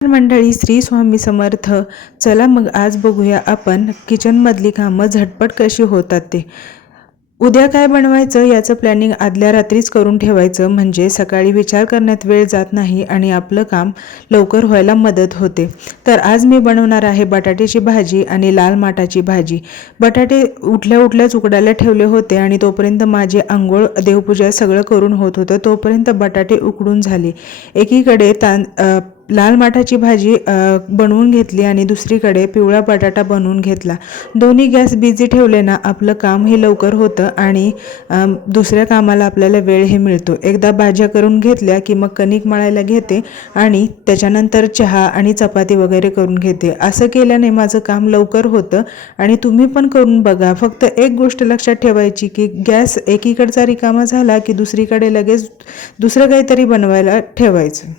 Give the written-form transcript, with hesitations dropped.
मंडळी, श्री स्वामी समर्थ. चला मग आज बघूया आपण किचनमधली कामं झटपट कशी होतात ते. उद्या काय बनवायचं याचं प्लॅनिंग आदल्या रात्रीच करून ठेवायचं, म्हणजे सकाळी विचार करण्यात वेळ जात नाही आणि आपलं काम लवकर व्हायला मदत होते. तर आज मी बनवणार आहे बटाट्याची भाजी आणि लाल माटाची भाजी. बटाटे उठल्या उठल्याच उकडायला ठेवले होते आणि तोपर्यंत माझे अंघोळ, देवपूजा सगळं करून होत होतं. तोपर्यंत बटाटे उकडून झाले. एकीकडे लाल माठाची भाजी बनवून घेतली आणि दुसरीकडे पिवळा बटाटा बनवून घेतला. दोन्ही गॅस बिझी ठेवले ना, आपलं कामही लवकर होतं आणि दुसऱ्या कामाला आपल्याला वेळही मिळतो. एकदा भाज्या करून घेतल्या की मग कणिक मळायला घेते आणि त्याच्यानंतर चहा आणि चपाती वगैरे करून घेते. असं केल्याने माझं काम लवकर होतं आणि तुम्ही पण करून बघा. फक्त एक गोष्ट लक्षात ठेवायची की गॅस एकीकडचा रिकामा झाला की दुसरीकडे लगेच दुसरं काहीतरी बनवायला ठेवायचं.